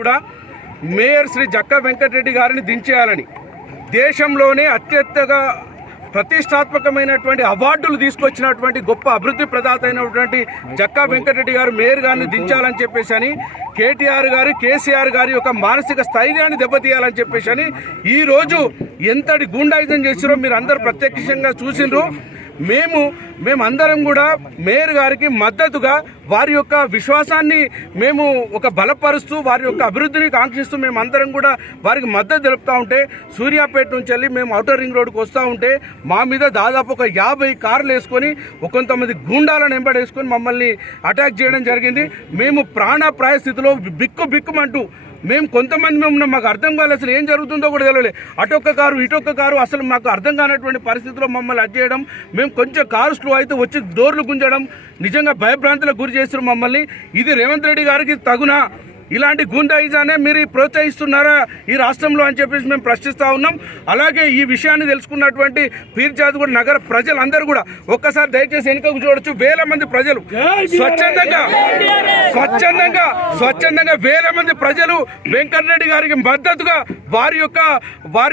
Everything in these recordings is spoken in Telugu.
కూడా మేయర్ శ్రీ జక్కా వెంకటరెడ్డి గారిని దించేయాలని దేశంలోనే అత్యంతగా ప్రతిష్టాత్మకమైనటువంటి అవార్డులు తీసుకొచ్చినటువంటి గొప్ప అభివృద్ధి ప్రదాత అయినటువంటి జక్కా వెంకటరెడ్డి గారు మేయర్ గారిని దించాలని చెప్పేసి అని కేటీఆర్ గారు కేసీఆర్ గారి యొక్క మానసిక స్థైర్యాన్ని దెబ్బతీయాలని చెప్పేసి అని ఈరోజు ఎంతటి గూండాయిజం చేసిరో మీరు అందరూ ప్రత్యక్షంగా చూసిండ్రు. మేమందరం కూడా మేయర్ గారికి మద్దతుగా వారి యొక్క విశ్వాసాన్ని మేము ఒక బలపరుస్తూ వారి యొక్క అభివృద్ధిని కాంక్షిస్తూ మేమందరం కూడా వారికి మద్దతు తెలుపుతూ ఉంటే సూర్యాపేట నుంచి వెళ్ళి మేము ఔటర్ రింగ్ రోడ్కి వస్తూ ఉంటే మా మీద దాదాపు ఒక 50 కార్లు వేసుకొని కొంతమంది గూండాలను వెంబడేసుకొని మమ్మల్ని అటాక్ చేయడం జరిగింది. మేము ప్రాణాపాయ స్థితిలో బిక్కుమంటూ మేము కొంతమంది ఉన్నాం. మాకు అర్థం కాలేదు, అసలు ఏం జరుగుతుందో కూడా తెలియలేదు. అటొక్క కారు ఇటొక్క కారు అసలు మాకు అర్థం కానటువంటి పరిస్థితిలో మమ్మల్ని చేయడం, మేము కొంచెం కారు స్లో అయితే వచ్చి డోర్లు గుంజడం, నిజంగా భయభ్రాంతులకు గురి చేస్తున్నారు మమ్మల్ని. ఇది రేవంత్ రెడ్డి గారికి తగునా? ఇలాంటి గూండాయిజానే మీరు ప్రోత్సహిస్తున్నారా ఈ రాష్ట్రంలో అని చెప్పేసి మేము ప్రశ్నిస్తూ ఉన్నాం. అలాగే ఈ విషయాన్ని తెలుసుకున్నటువంటి పీర్జాద్గూడ నగర ప్రజలందరూ కూడా ఒక్కసారి దయచేసి వెనుకకు చూడొచ్చు. వేల మంది ప్రజలు స్వచ్ఛందంగా వేల మంది ప్రజలు వెంకటరెడ్డి గారికి మద్దతుగా వారి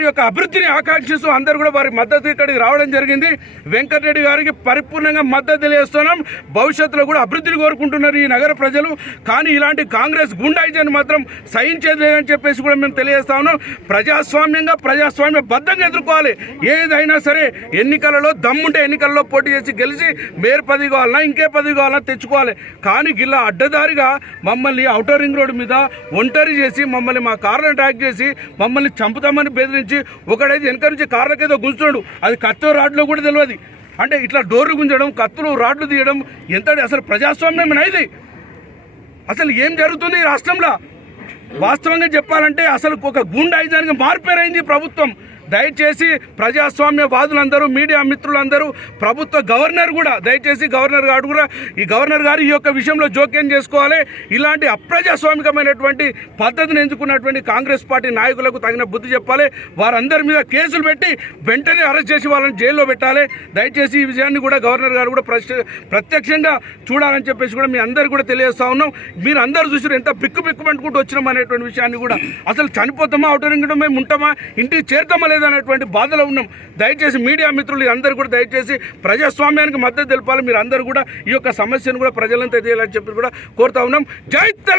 యొక్క అభివృద్ధిని ఆకాంక్షిస్తూ అందరూ కూడా వారి మద్దతు ఇక్కడికి రావడం జరిగింది. వెంకటరెడ్డి గారికి పరిపూర్ణంగా మద్దతు తెలియజేస్తున్నాం. భవిష్యత్తులో కూడా అభివృద్ధిని కోరుకుంటున్నారు ఈ నగర ప్రజలు. కానీ ఇలాంటి కాంగ్రెస్ గూండాయిజాన్ని మాత్రం సహించేది లేదని చెప్పేసి కూడా మేము తెలియజేస్తా ఉన్నాం. ప్రజాస్వామ్య బద్ధంగా ఎదుర్కోవాలి. ఏదైనా సరే ఎన్నికలలో దమ్ముంటే ఎన్నికల్లో పోటీ చేసి గెలిచి మేయర్ పదవి కావాలన్నా ఇంకే పదవి కావాలన్నా తెచ్చుకోవాలి. కానీ గిల్లా అడ్డదారిగా మమ్మల్ని ఔటర్ రింగ్ రోడ్డు మీద ఒంటరి చేసి మమ్మల్ని మా కార్లను ట్యాక్ చేసి మమ్మల్ని చంపుతామని బెదిరించి ఒకడైతే వెనక నుంచి కార్లకేదో గుంజుతాడు, అది కత్తో రాడ్లో కూడా తెలియదు. అంటే ఇట్లా డోర్లు గుంజడం, కత్తులు రాడ్లు తీయడం ఎంతటి అసలు ప్రజాస్వామ్యం ఇది? అసలు ఏం జరుగుతుంది ఈ రాష్ట్రంలో? వాస్తవంగా చెప్పాలంటే అసలు ఒక గూండాయిజానికి మార్పేరైంది ప్రభుత్వం. దయచేసి ప్రజాస్వామ్యవాదులందరూ, మీడియా మిత్రులందరూ, ప్రభుత్వ గవర్నర్ కూడా దయచేసి గవర్నర్ గారు ఈ యొక్క విషయంలో జోక్యం చేసుకోవాలి. ఇలాంటి అప్రజాస్వామికమైనటువంటి పద్ధతిని ఎంచుకున్నటువంటి కాంగ్రెస్ పార్టీ నాయకులకు తగిన బుద్ధి చెప్పాలి. వారందరి మీద కేసులు పెట్టి వెంటనే అరెస్ట్ చేసి వాళ్ళని జైల్లో పెట్టాలి. దయచేసి ఈ విషయాన్ని కూడా గవర్నర్ గారు కూడా ప్రత్యక్షంగా చూడాలని చెప్పేసి కూడా మీ అందరికీ కూడా తెలియజేస్తా ఉన్నాం. మీరు అందరూ చూసారు ఎంత బిక్కుమంటుకుంటూ వచ్చినాం అనేటువంటి విషయాన్ని కూడా. అసలు చనిపోతామా, ఔటర్ రింగ్ మేము ఉంటామా, ఇంటికి చేరుతామా అనేటువంటి బాధలో ఉన్నాం. దయచేసి మీడియా మిత్రులు అందరూ కూడా దయచేసి ప్రజాస్వామ్యానికి మద్దతు తెలపాలి. మీరు అందరూ కూడా ఈ యొక్క సమస్యను కూడా ప్రజలంతా తెలియాలని చెప్పి కూడా కోరుతా ఉన్నాం. జై తెలంగాణ.